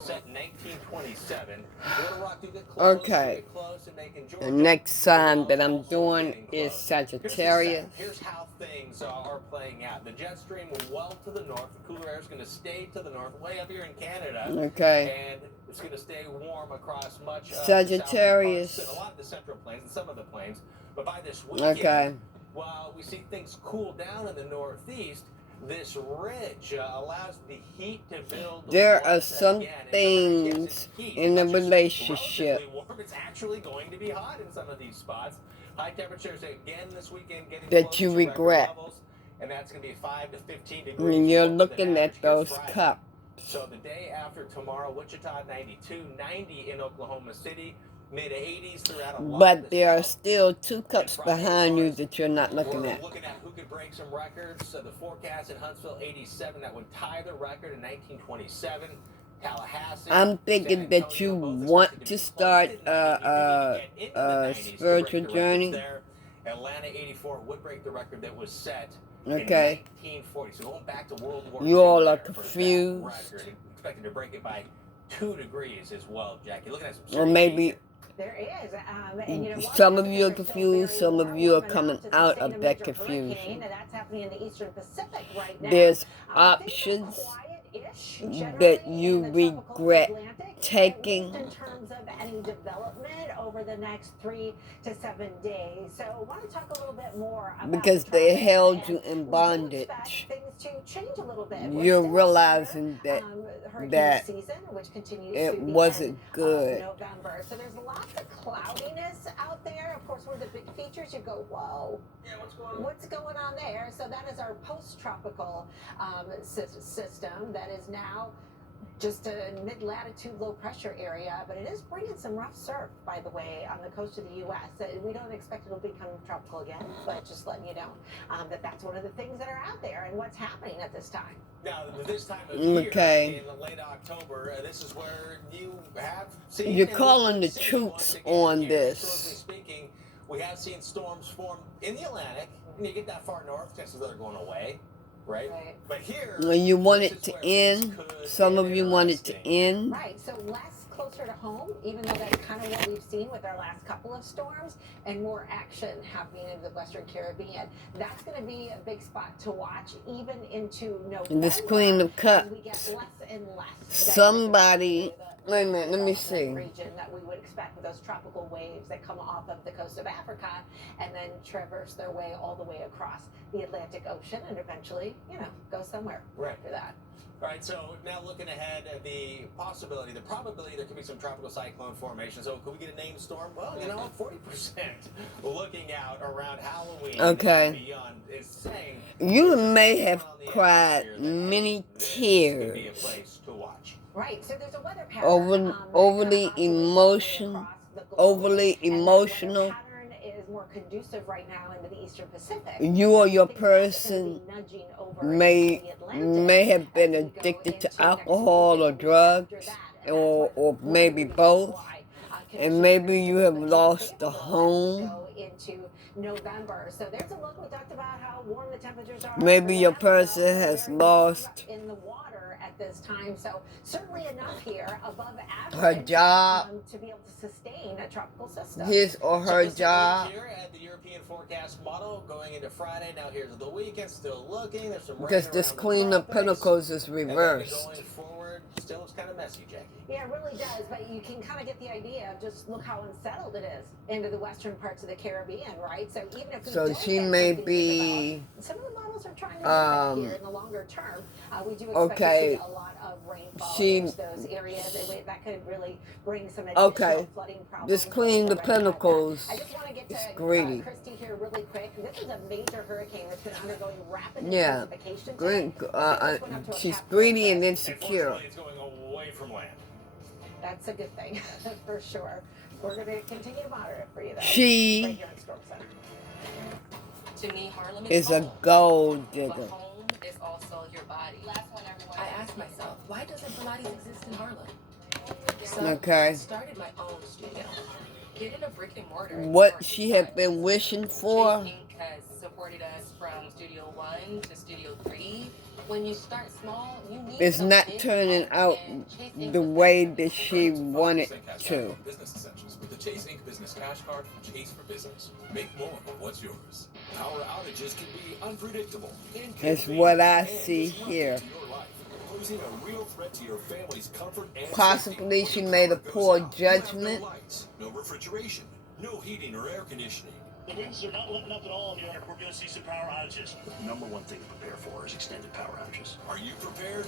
Set in 1927. Little Rock, do get close, Okay. get close and making Georgia. The next sign that I'm doing is Sagittarius. Here's how things are playing out. The jet stream well to the north. The cooler air is going to stay to the north, way up here in Canada. Okay. And it's going to stay warm across much of Sagittarius. the southern parts, a lot of the central plains and some of the plains. But by this weekend, while we see things cool down in the northeast, this ridge allows the heat to build. There are some things in the relationship It's actually going to be hot in some of these spots. High temperatures again this weekend getting that you regret. levels, and that's going to be 5 to 15 degrees. When you're looking at those cups. So the day after tomorrow, Wichita 92, 90 in Oklahoma City. Mid-80s throughout a lot. But there are still 2 cups behind you that you're not looking at. Looking at who could break some records. So the forecast in Huntsville, 87, that would tie the record in 1927. Tallahassee. I'm thinking that you want to start a spiritual journey. Atlanta, 84 would break the record that was set in 1940. So going back to World War II. You all are confused. Expected to break it by 2 degrees as well, Jackie. Looking at some. Or maybe. There is. And, you know, some of you are confused, some of you are coming out of that confusion. That's happening in the Eastern Pacific right now. There's options that you regret taking in terms of any development over the next 3 to 7 days. So I want to talk a little bit more about because they held you in bondage. Things to change a little bit. You're realizing that season, which continues it wasn't good. November. So there's lots of cloudiness out there. Of course, one of the big features, you go, whoa, yeah, what's going on there? So that is our post-tropical system that is now just a mid-latitude low-pressure area, but it is bringing some rough surf, by the way, on the coast of the U.S. We don't expect it will become tropical again, but just letting you know that's one of the things that are out there and what's happening at this time. Now, this time of year, in late October, this is where you have seen... You're calling the troops on this. Historically speaking, we have seen storms form in the Atlantic, and you get that far north, chances are they're going away. Right? But here, you want it to end. Some of you want it to end. Right. So less closer to home, even though that's kind of what we've seen with our last couple of storms, and more action happening in the Western Caribbean. That's going to be a big spot to watch, even into November. This Queen of Cups. We get less and less. Somebody. Wait a minute, let me see. Region that we would expect with those tropical waves that come off of the coast of Africa and then traverse their way all the way across the Atlantic Ocean and eventually, go somewhere after that. All right, so now looking ahead at the possibility, the probability there could be some tropical cyclone formation. So could we get a named storm? Well, 40% looking out around Halloween. Okay. Beyond is saying you may have cried many tears. Could be a place to watch. Right, so there's a weather pattern. Overly emotional. Pattern is more conducive right now into the Eastern Pacific. You or your person may have been addicted to alcohol or drugs, or maybe both, and maybe you have lost a home. Into November. So there's a look. We talked about how warm the temperatures are. Maybe your person has lost in the water at this time. So certainly enough here above average her job to be able to sustain a tropical system. His or her job. Here at the European forecast model going into Friday. Now here's the weekend. Still looking. There's some because this Queen of Pentacles is reversed. Going forward, still it's kind of messy, Jackie. Yeah, it really does. But you can kind of get the idea of just look how unsettled it is into the western parts of the Caribbean, right? So even if we don't she may be. Some of the models are trying to here in the longer term. We do expect to see a lot of rainfall in those areas, and that could really bring some additional flooding problems. This Queen of Pentacles I just want to get to greedy. Christy here really quick. This is a major hurricane that's been undergoing rapid intensification. She's greedy and insecure. It's going away from land. That's a good thing, for sure. We're going to continue to monitor it for you, though. She right here in Storm Center. To me, Harlem is a home, gold digger. but home is also your body. Last one, everyone. I asked myself, why doesn't Pilates exist in Harlem? So I started my own studio. Getting a brick and mortar. What she had been wishing for. Pink has supported us from Studio 1 to Studio 3. When you start small, you need is some not big turning help, out and Chase Inc. the was way that. that she wanted to. Business essentials with the Chase Inc. Business Cash Card from Chase for Business. Make more of what's yours. Power outages can be unpredictable, That's what I inconvenient, and see disruptive here. to your life, posing a real threat to your family's comfort and Possibly safety. she When the made a power goes poor out, you have judgment. No lights, no refrigeration, no heating or air conditioning. The roofs are not letting up at all here. We're going to see some power outages. The number one thing to prepare for is extended power outages. Are you prepared?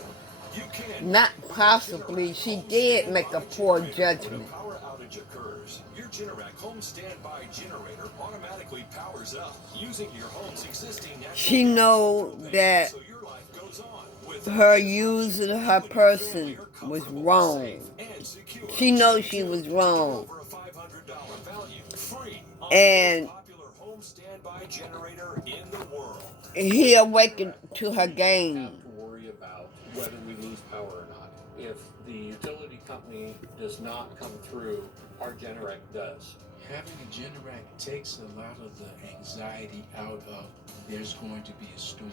You can. Not possibly. She did make a poor When judgment. a power outage occurs, your Generac home standby generator automatically powers up using your home's existing natural She gas know propane, that so your life goes on with her disruption. using You her and your person family are was comfortable, wrong. safe, and secure. She knows Stay she tuned was to get wrong. over a $500 value free on And the most popular home standby generator in the world. he awakened to her We game. have to worry about whether we lose power or not. If the utility company does not come through, our Generac does. Having a Generac takes a lot of the anxiety out of there's going to be a storm.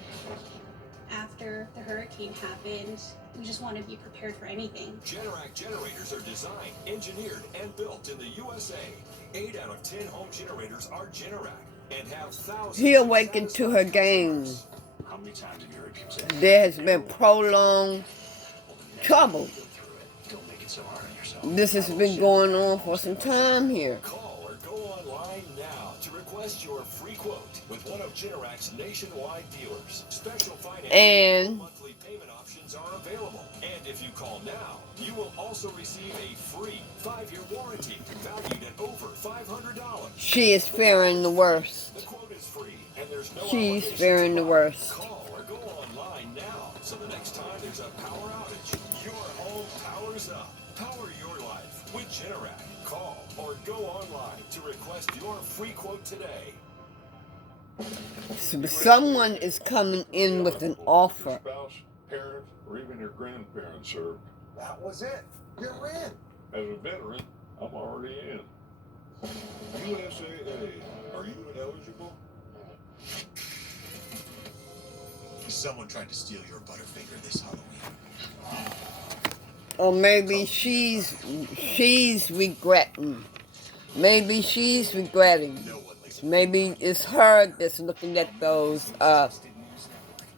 After the hurricane happened, we just want to be prepared for anything. Generac generators are designed, engineered, and built in the USA. 8 out of 10 home generators are Generac and have thousands He of awakened to her satisfied game. customers. How many times have you heard people say, There has been prolonged trouble. don't make it so hard on yourself? This has been going on for some time here. Call or go online now to request your free quote with one of Generac's nationwide dealers. Special financing And monthly payment options are available. And if you call now, you will also receive a free 5-year warranty valued at over $500. she is fearing the worst. The quote is free and there's no She's obligation fearing to the buy. worst. Call or go online now so the next time there's a power outage, your home powers up. Power your life with Generac. Call or go online to request your free quote today. Someone is coming in with an offer. Spouse, parent, or even your grandparents served. That was it. You're in. As a veteran, I'm already in. USAA, are you eligible? Someone tried to steal your Butterfinger this Halloween. Or maybe she's regretting. Maybe she's regretting. Maybe it's her that's looking at those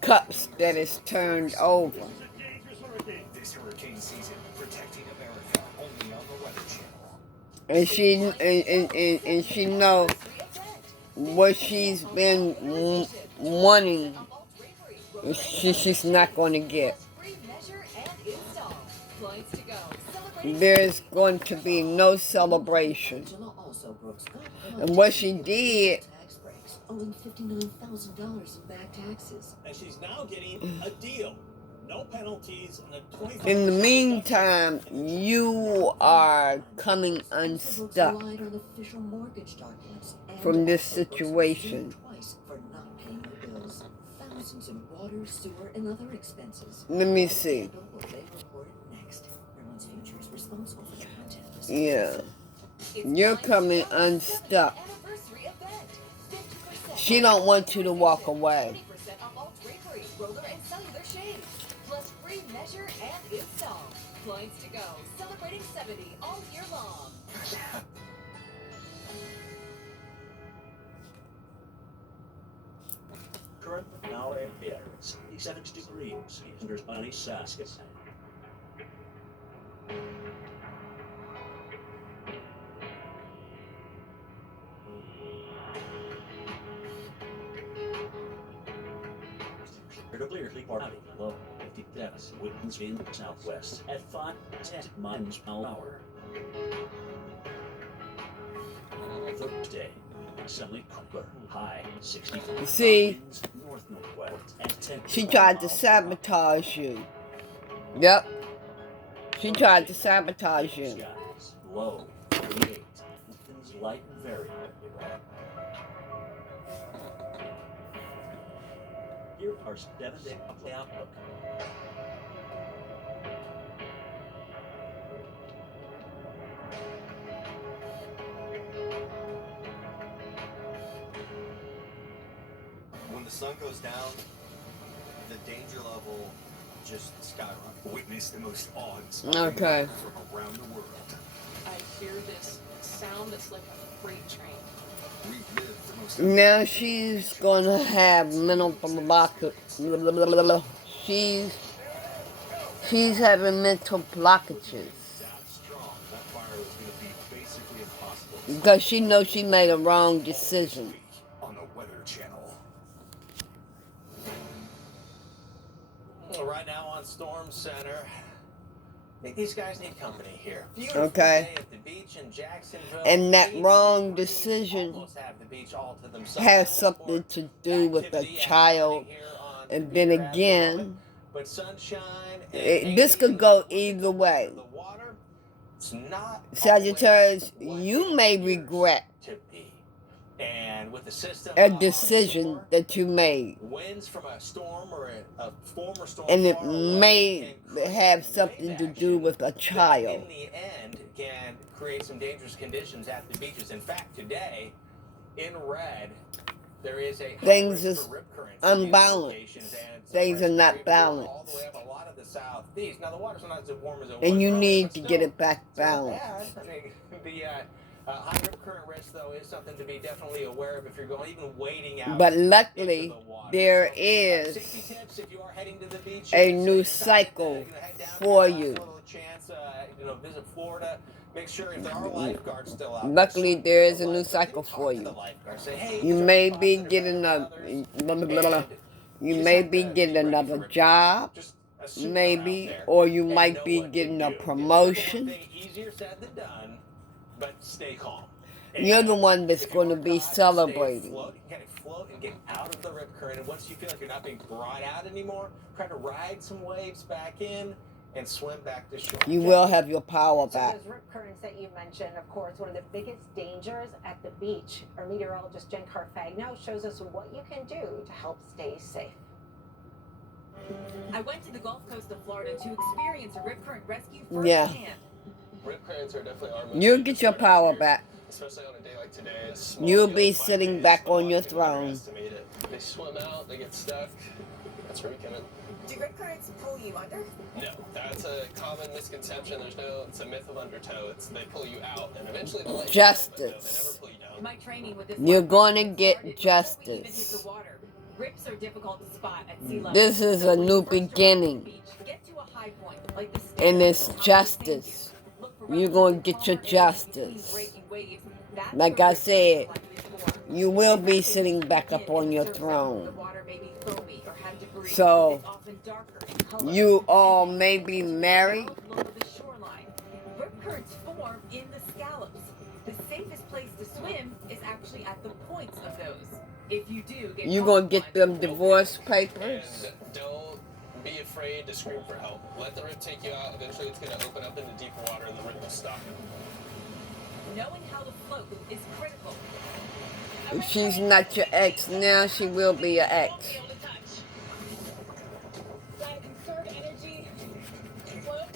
cups that is turned over. This hurricane season, protecting America only on the Weather Channel. And she know what she's been wanting. She's not going to get. There's going to be no celebration. And what she did, owing $59,000 in back taxes. And she's now getting a deal. No penalties and a 25%. in the meantime, you are coming unstuck Relied on official mortgage documents and from this also was situation. sued twice for not paying her bills. Thousands in water, sewer, and other expenses. Let me see. What they reported next. Everyone's future is responsible for the content. Yeah. You're coming unstuck. She don't want you to walk away. Roller and cellular shades, plus free measure and install. Clients to go, celebrating 70 all year long. Current now air 77 degrees. There's money Saskatchewan. Clearly cloudy, low 50 depths, winds in southwest at 5 to 10 miles per hour. Thursday, sunny, high 60. See, North northwest at 10. she tried to sabotage you. Yep. She tried to sabotage you. Skies, low 48. Winds light and variable. Here are 7-day monthly outlook. When the sun goes down, the danger level just skyrocketed. Witness the most awe-inspiring Okay. life from around the world. I hear this sound that's like a freight train. Relive the most Now she's gonna have mental blockages. She's having mental blockages that strong. That fire was going to be basically impossible. because she knows she made a wrong decision. On the Weather Channel. Right now on Storm Center. I think these guys need company here. Beautiful Okay. day at the beach in Jacksonville. And that wrong decision Almost have the beach all to themselves. has something to do with the child. And then again, but sunshine this could go either way. the water, it's not Sagittarius, you may regret to be. And with the system a decision that you made. winds from a storm or a former storm, And it far away may can create have wave something to do action with a that child. in the end can create some dangerous conditions at the beaches. In fact, today in red there is a Things high is risk for rip currents in these unbalanced. locations, and some Things are risk not for all balanced. the way up a lot of the southeast. Now the water's not as warm as it was And you earlier, need but to still, get it back it's not balanced. bad. I mean, the high rip current risk, though, is something to be definitely aware of if you're going, even wading out. But into luckily, the water. there So, is 60 tips if you are heading to the beach. a It's new exciting, cycle head down, for get a you. little chance, visit Florida. Make sure if there are lifeguards still out Luckily, there. there is a new cycle for you. You may be getting you may be getting another job, maybe, or you might be getting a promotion. Easier said than done, but stay calm. You're the one that's going to be celebrating. Get afloat and get out of the rip current. And once you feel like you're not being brought out anymore, try to ride some waves back in and swim back to shore. You will have your power So back. those rip currents that you mentioned, of course, one of the biggest dangers at the beach. Our meteorologist Jen Carfagno shows us what you can do to help stay safe. I went to the Gulf Coast of Florida to experience a rip current rescue Yeah. firsthand. Rip currents are definitely our most You'll dangerous get your part of the power year, back. especially on a day like today. It's small You'll field, be 5 sitting days, back a lot on your of people throne. underestimate it. They swim out, they get stuck. That's where we come in. Do rip currents pull you under? No, that's a common misconception. It's a myth of undertow. They pull you out and eventually they let you go, but no, they never Justice. pull you down. My training with this You're lifeguard going to started get before we even hit justice. the water. Rips are difficult to spot at sea level. This is So a when new you first arrive at the beginning. beach, get to a high point, like the And stairs it's or how they justice. look for You're relatively going to get your calmer areas between justice. breaking waves. That's Like where I rip currents said, are likely to form. you will In be fact, they sitting usually back up begin on at your the surface level. throne. The water may be foamy or have debris. So, It's often darker in color. you all may be married. Lower the shoreline. Rip currents form in the scallops. The safest place to swim is actually at the points of those. If you do get You caught gonna in get one, them divorce papers? And don't be afraid to scream for help. Let the rip take you out. Eventually it's going to open up into deeper water and the rip will stop. knowing how to float is critical. If she's not your ex now, she will be your ex. Conserve energy. Float.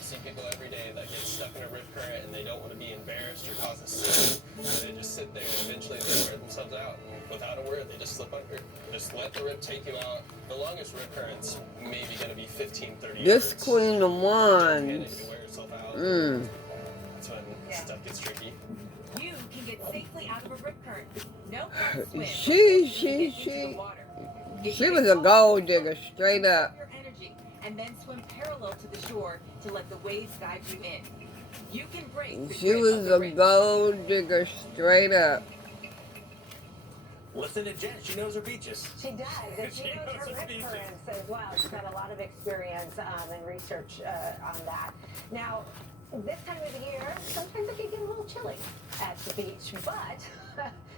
See people every day that get stuck in a rip current and they don't want to be embarrassed or cause a scene. So they just sit there and eventually they wear themselves out. And without a word, they just slip under. Just let the rip take you out. The longest rip current's maybe going to be 15, 30 This yards. Queen of Don't panic, Wands. you wear yourself out. Mm. That's when stuff gets tricky. You can get safely out of a rip current. No hard swim. She was a gold digger, straight up. Your energy and then swim parallel to the shore to let the waves guide you in. You can break the She grip was of the a rip. gold digger, straight up. Listen to Jen. She knows her beaches. She does, and she knows her rip currents as well. She's got a lot of experience and research on that. Now, this time of the year, sometimes it can get a little chilly at the beach, but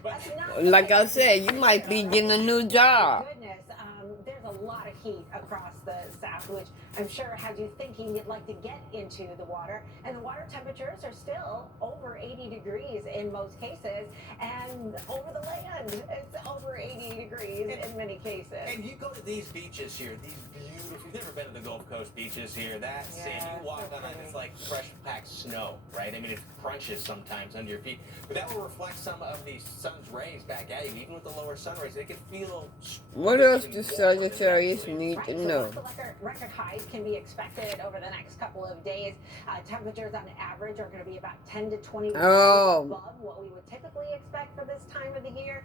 that's not Like I said, you might be getting a new job. Goodness, There's a lot of heat across the south, which I'm sure has you thinking you'd like to get into the water. And the water temperatures are still over 80 degrees in most cases. And over the land, it's over 80 degrees in many cases. And you go to these beaches here, these beautiful, you've never been to the Gulf Coast beaches here, that sand, you walk on it, it's like fresh packed snow, right? I mean, it crunches sometimes under your feet. But that will reflect some of the sun's rays back at you. Even with the lower sun rays, they can feel... What else do Sagittarius need to know? Record highs can be expected over the next couple of days. Temperatures on average are going to be about 10 to 20 degrees above what we would typically expect for this time of the year.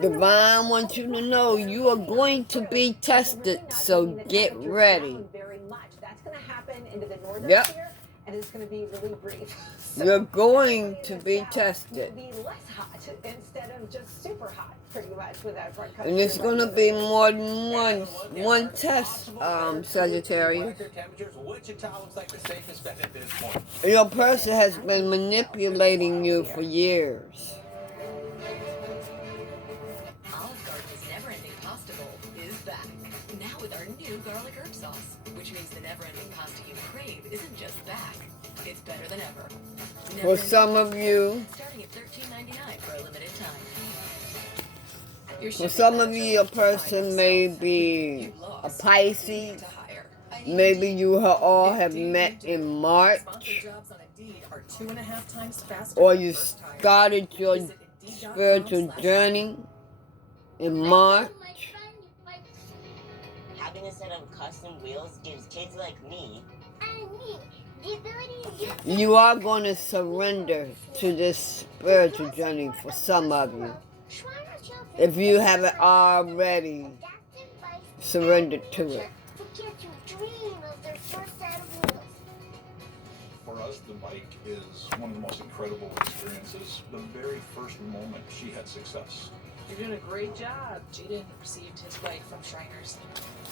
Divine wants you to know you are going to be tested, so get ready. Very much. That's going to happen into the northern sphere, and it's going to be really brief. So you're going to be tested. You'll be less hot instead of just super hot, pretty much, with that front country. And it's going to be more than one test, Sagittarius. Your person has been manipulating you for years. Olive Garden's never-ending pasta bowl is back. Now with our new garlic herb sauce, which means the never-ending pasta you crave isn't just back. It's better than ever. For some of you, starting at $13.99 for a limited time. For some of you, your person may be a Pisces. Maybe you all have met in March. Or you started your spiritual journey in March. Having a set of custom wheels gives kids like me and me the ability to use. You are going to surrender to this spiritual journey for some of you. If you haven't already surrendered to it. For us, the bike is one of the most incredible experiences. The very first moment she had success. You're doing a great job. Jaden received his bike from Shriners.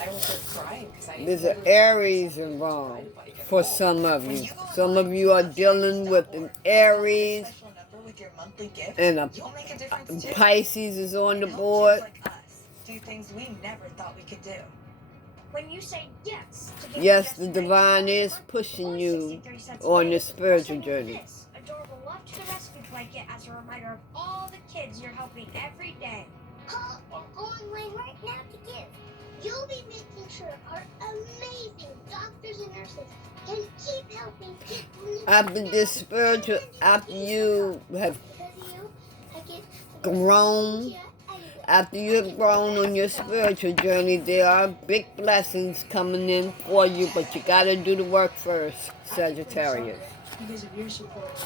I almost started crying because I... There's an Aries involved for some of you. Some of you are dealing with an Aries, and a Pisces is on the board. Do things we never thought we could do. When you say yes, yes, the divine is pushing you on the spiritual journey. Adorable love to the rescue blanket as a reminder of all the kids you're helping every day. Call or go online right now to give. You'll be making sure our amazing doctors and nurses can keep helping kids. After this spiritual, after you have grown, after you have grown on your spiritual journey, there are big blessings coming in for you, but you got to do the work first, Sagittarius. Because of your support.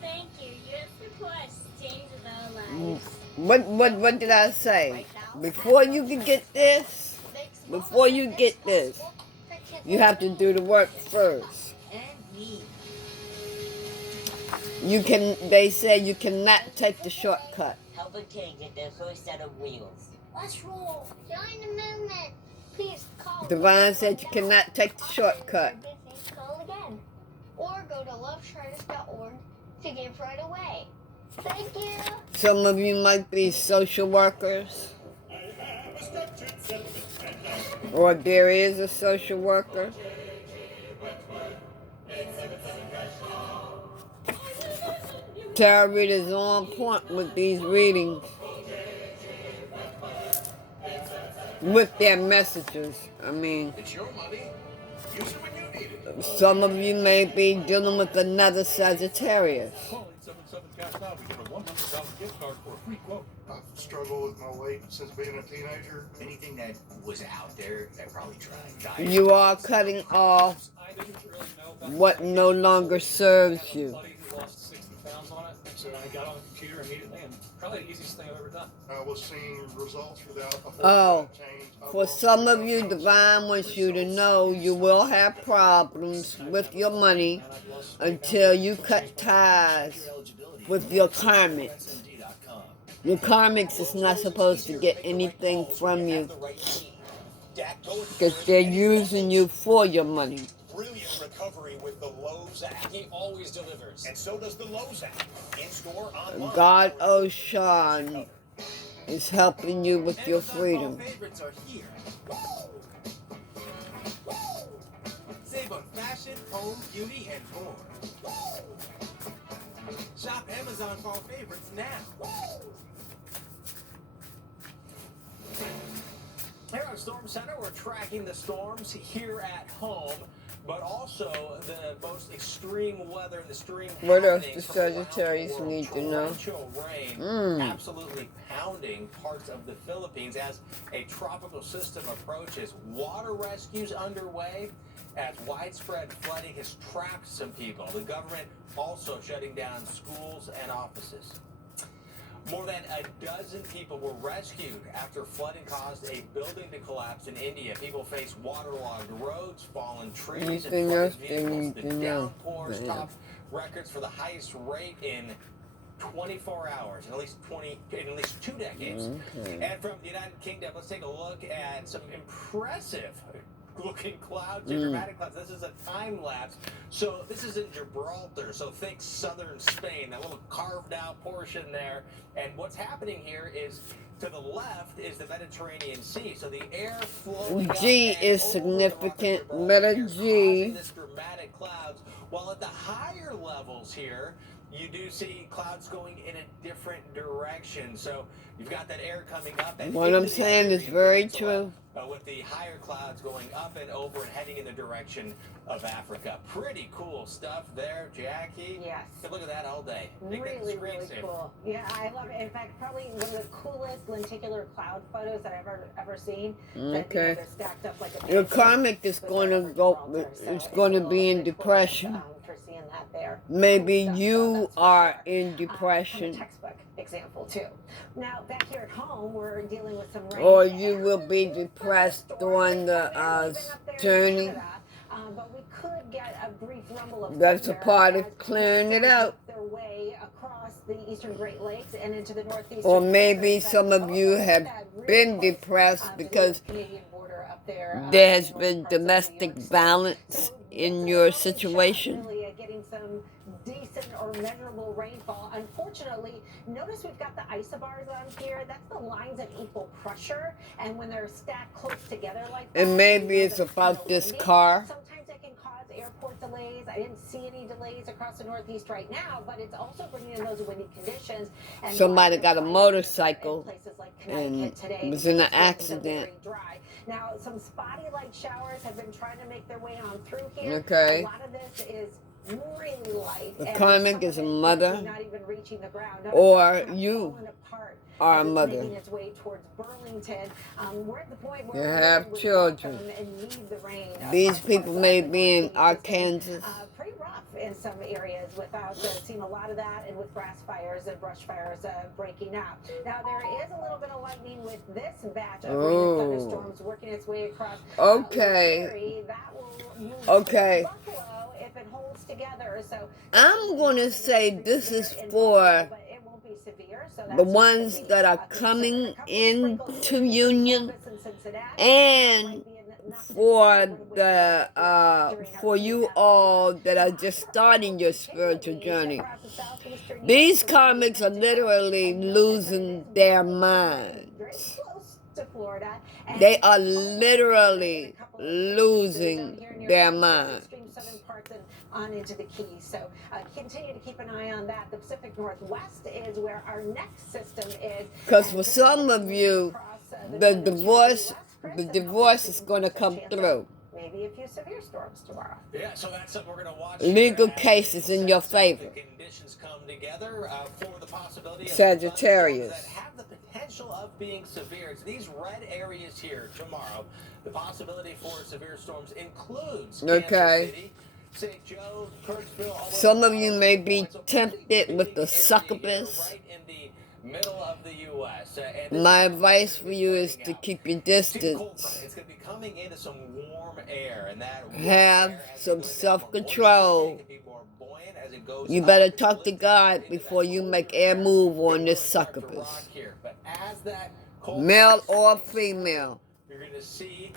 Thank you. Your support changes our lives. What did I say? Before you can get this, you have to do the work first. They say you cannot take the shortcut. Help a kid get their first set of wheels. Let's roll. Join the movement. Please call. Divine said you cannot take the shortcut. Call again. Or go to loveshriners.org to give right away. Thank you. Some of you might be social workers. Or there is a social worker. Tarot readers on point with these readings. With their messages. I mean, It's your money. Use it when you need it. some of you may be dealing with another Sagittarius. Call 877 now. We give a $100 gift card for a free quote. I've struggled with my weight since being a teenager. Anything that was out there, I probably tried. You are cutting off what no longer serves you. Lost 60 pounds on it, so I got on the computer immediately, and probably the easiest thing I've ever done. I was seeing results without a whole Oh, lot of change. for some of you, Divine wants you to know you will have problems with your money until you cut ties with your karmics. Your karmics is not supposed to get anything from you because they're using you for your money. Brilliant recovery with the Lowe's app. He always delivers. And so does the Lowe's app. In store, online. God Ocean is helping you with your freedom. Favorites are here. Save on fashion, home, beauty, and more. Shop Amazon Fall Favorites now. Here on Storm Center, we're tracking the storms here at home, but also the most extreme weather and the extreme What else happenings do from around the Sagittarius world. need to know? Torrential rain absolutely pounding parts of the Philippines as a tropical system approaches. Water rescues underway as widespread flooding has trapped some people. The government also shutting down schools and offices. More than a dozen people were rescued after flooding caused a building to collapse in India. People face waterlogged roads, fallen trees, Anything and flooded else they vehicles. need The to know? downpours Man. topped records for the highest rate in 24 hours in at least 2 decades. Okay. And from the United Kingdom, let's take a look at some impressive looking clouds and dramatic clouds. This is a time lapse. So this is in Gibraltar. So think southern Spain, that little carved out portion there. And what's happening here is to the left is the Mediterranean Sea. So the air flowing G up is and significant. over Letter causing G. this dramatic clouds. While at the higher levels here, you do see clouds going in a different direction. So you've got that air coming up. And What into I'm the saying is Iberian very Peninsula, true. with the higher clouds going up and over and heading in the direction of Africa. Pretty cool stuff there, Jackie. Yes. Could look at that all day. Take that to Really, screen really saver. cool. Yeah, I love it. In fact, probably one of the coolest lenticular cloud photos that I've ever seen. That, Okay. they're stacked up like a Your pancake karmic is with going their to go. Gibraltar. So It's going to be in depression. For seeing that there. Maybe Cool stuff, you though, that's for are sure. in From a depression, textbook example too. Now back here at home, we're dealing with some rain. or you will be depressed during the journey. But we could get a brief rumble of That's a thunder part as of clearing it out. their way across the eastern Great Lakes and into the northeastern. Or maybe Florida. some of you have been depressed because Canadian border up there. there has been domestic violence in your situation. Really getting some decent or measurable rainfall. Unfortunately, notice we've got the isobars on here. That's the lines of equal pressure, and when they're stacked close together like that, And maybe it's about this car. Sometimes it can cause airport delays. I didn't see any delays across the Northeast right now, but it's also bringing in those windy conditions. And Somebody got a motorcycle places like and Connecticut today was in an because it's accident. very dry. Now, some spotty light showers have been trying to make their way on through here. Okay. A lot of this is really light. The and karmic some is of a it is mother, not even reaching the ground. Notice or it's kind of you falling apart are a as it's mother. making its way towards Burlington. We're at the point where You we have would children. welcome and need the rain. These across people parts may of the be in Northeast. Arkansas. Pretty rough in some areas without seeing a lot of that, and with grass fires and brush fires breaking out. Now there is a little bit of lightning with this batch of rain and thunderstorms working its way across. Okay. Missouri. That will move Okay. to Buffalo if it holds together. So I'm going to say this is for but it won't be severe. So the ones that are coming into Union, and for the for you all that are just starting your spiritual journey. These karmics are literally losing their minds. They are literally losing their minds. On into the Keys. So continue to keep an eye on that. The Pacific Northwest is where our next system is. Because for some of you, the divorce is going to come through. Maybe a few severe storms tomorrow. Yeah, so that's something we're going to watch. Legal cases in your favor. Conditions come together for the possibility of Sagittarius. that have the potential of being severe. It's these red areas here tomorrow. The possibility for severe storms includes Kansas City, St. Joe, Kirksville. Some of you may be tempted with the succubus. Right in the middle of the U.S. My advice for you is to keep your distance. It's going to be coming into some warm air, and that Have some self-control. You better talk to God before you make a move on this succubus. Male or female. You're going to see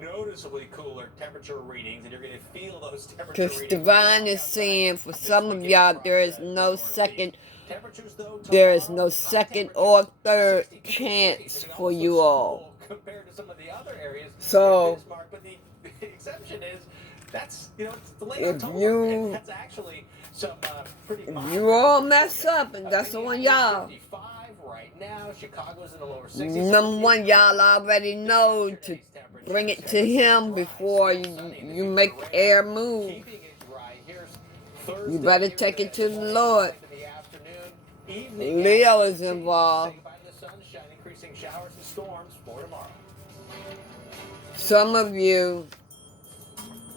noticeably cooler temperature readings, and you're going to feel those temperature Because readings. Divine is saying for some of y'all there is no second Temperatures, though, there is no second or third chance for you all. compared to some of the other areas So, in Bismarck, but the exception is that's it's the late if October, and that's actually some pretty if you all mess up, and that's on y'all. 55 right now. Chicago's in the lower 60s. Number one, y'all already know to bring it to him before you make air move. You better take it to the Lord. Leo is involved. Some of you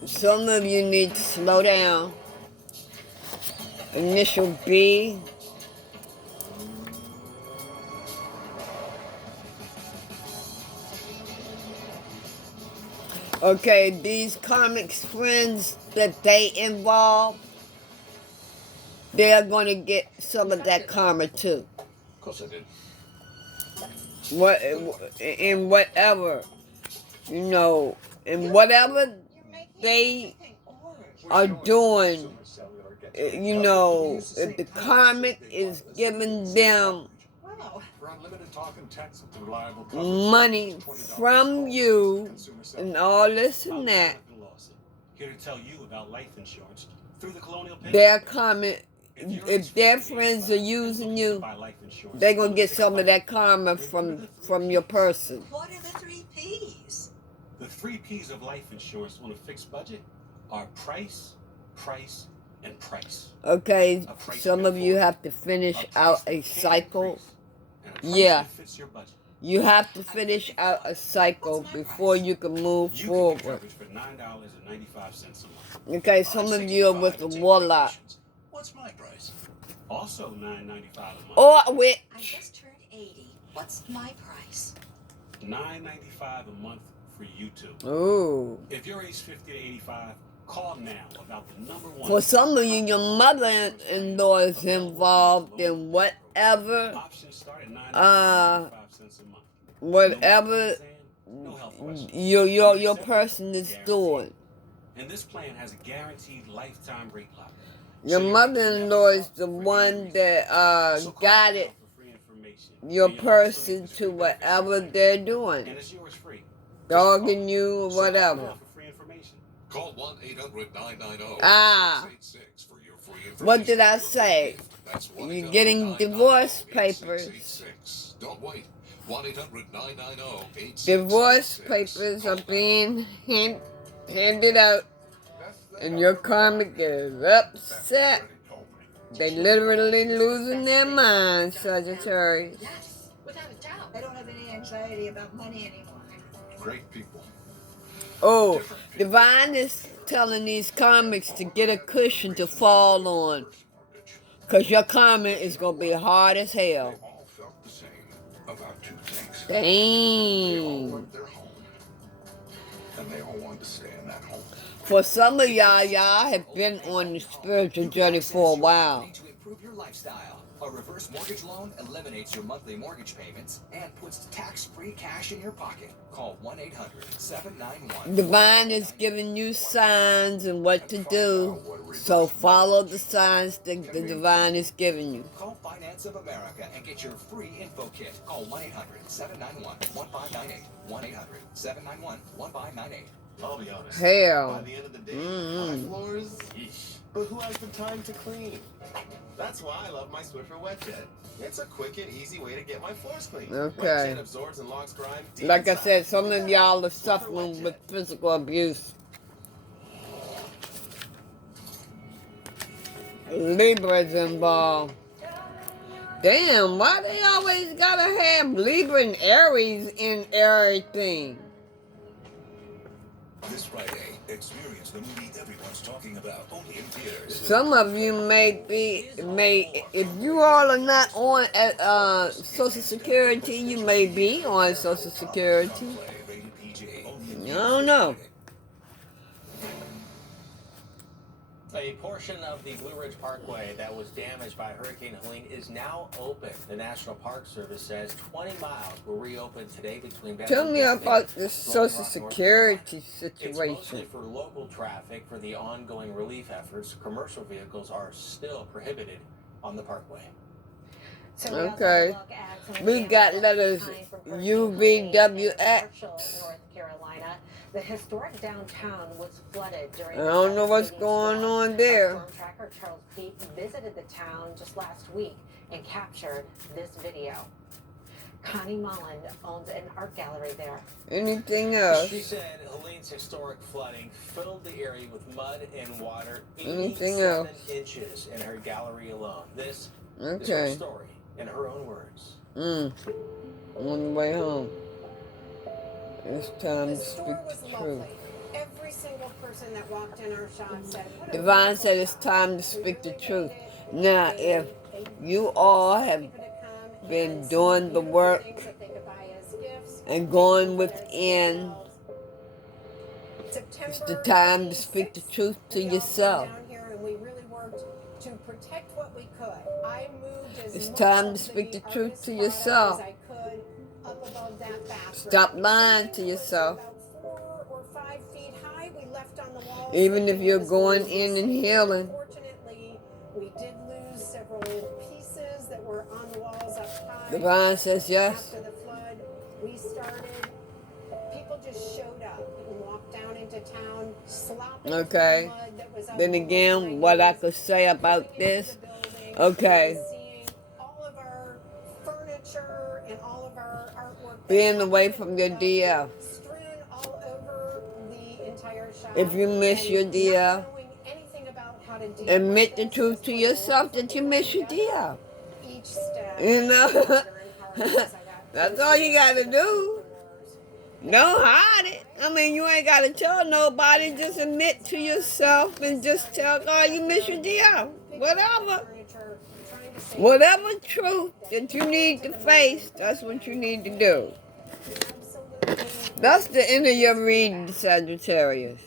need to slow down. Initial B. Okay, these karmic friends that they involve, they are going to get some of that karma too. Of course I did. In whatever, in whatever they are doing, if the karmic is giving them money from you and all this and that, Here to tell you about life insurance through the Colonial Pension. their karma, if their friends are using you, they're going to get some of that karma from your person. What are the 3 P's? The 3 P's of life insurance on a fixed budget are price, price, and price. Okay, some of you have to finish out a cycle. Yeah, you have to finish out a cycle before you can move forward. For $9.95 a month. Okay, some of you are with the warlock. What's my price? Also $9.95 a month. Or with. I just turned 80. What's my price? $9.95 a month for YouTube. Ooh. If you're age 50 to 85, call now about the number one. For some of you, your mother-in-law is involved in whatever, whatever your person is doing. And this plan has a guaranteed lifetime rate lock. Your mother-in-law is the one that guided your person to whatever they're doing. And it's yours free. Dogging you or whatever. Call 1-800-990-8686 for your free information. What did I say? You're getting divorce papers. Don't wait. 1-800-990-8686. Divorce papers are being handed out, and your karmic is upset. They literally losing their minds, Sagittarius. Yes, without a doubt. I don't have any anxiety about money anymore. Great people. Oh, Divine is telling these karmics to get a cushion to fall on, because your karma is going to be hard as hell. They all felt the same about 2 things. Dang. They all loved their home, and they all wanted to stay in that home. For some of y'all have been on the spiritual journey for a while. To improve your lifestyle, a reverse mortgage loan eliminates your monthly mortgage payments and puts tax-free cash in your pocket. Call 1-800-791. Divine is giving you signs and what to do, so follow the signs that the Divine is giving you. Call Finance of America and get your free info kit. Call 1-800-791-1598. 1-800-791-1598. I'll be honest. Hell. By the end of the day, my floors, but who has the time to clean? That's why I love my Swiffer WetJet. It's a quick and easy way to get my floors clean. Okay. WetJet absorbs and locks grime deep Like I inside. said, some of y'all are suffering with physical abuse. Libra's involved. Damn, why they always gotta have Libra and Aries in everything? This Friday, experience the movie everyone's talking about, only in theaters. Some of you if you all are not on Social Security, you may be on Social Security. I don't know. A portion of the Blue Ridge Parkway that was damaged by Hurricane Helene is now open. The National Park Service says 20 miles will reopen today between. Tell me about the Social Security It's situation. mostly for local traffic. For the ongoing relief efforts, commercial vehicles are still prohibited on the parkway. Okay. We got letters UVWX. North Carolina. The historic downtown was flooded during I don't know what's going on there. Storm tracker Charles Pete visited the town just last week and captured this video. Connie Mullen owns an art gallery there. Anything else? She said Helene's historic flooding filled the area with mud and water. Anything 87 else? inches in her gallery alone. This is her story in her own words. On the way home. It's time to speak the truth. Every single person that walked in our shop said, Divine said it's time to speak the truth. Now, if you all have been doing the work and going within, it's the time to speak the truth to yourself. It's time to speak the truth to yourself. Stop lying to yourself. Even if you're going in and healing. We did lose several pieces that were on the walls up high. Divine says yes. After the flood, we started. People just showed up and walked down into town, slopping Okay. mud that was up. Then again, what I could say about this. Okay. Seeing all of our furniture and all of our artwork Being away from your DF. strewn all over the entire shop. If you miss your DF, Anything about how to deal admit the truth to yourself that you miss your DF. You know? That's all you gotta do. Don't hide it. I mean, you ain't gotta tell nobody. Just admit to yourself and just tell God you miss your DF. Whatever. Whatever truth that you need to face, that's what you need to do. That's the end of your reading, Sagittarius.